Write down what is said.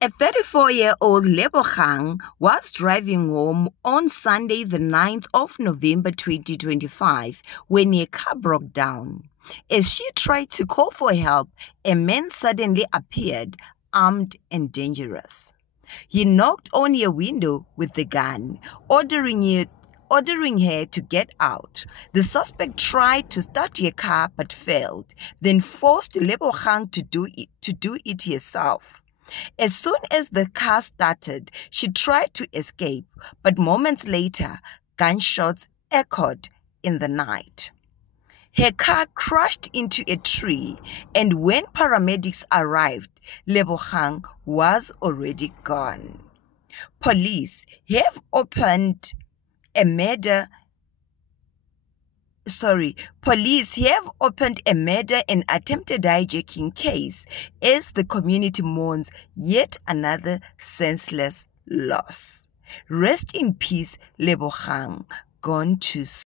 A 34-year-old Lebogang was driving home on Sunday, the 9th of November 2025, when her car broke down. As she tried to call for help, a man suddenly appeared, armed and dangerous. He knocked on her window with the gun, ordering her to get out. The suspect tried to start her car but failed, then forced Lebogang to do it herself. As soon as the car started, she tried to escape, but moments later, gunshots echoed in the night. Her car crashed into a tree, and when paramedics arrived, Lebogang was already gone. Police have opened a murder and attempted hijacking case as the community mourns yet another senseless loss. Rest in peace, Lebogang, gone too soon.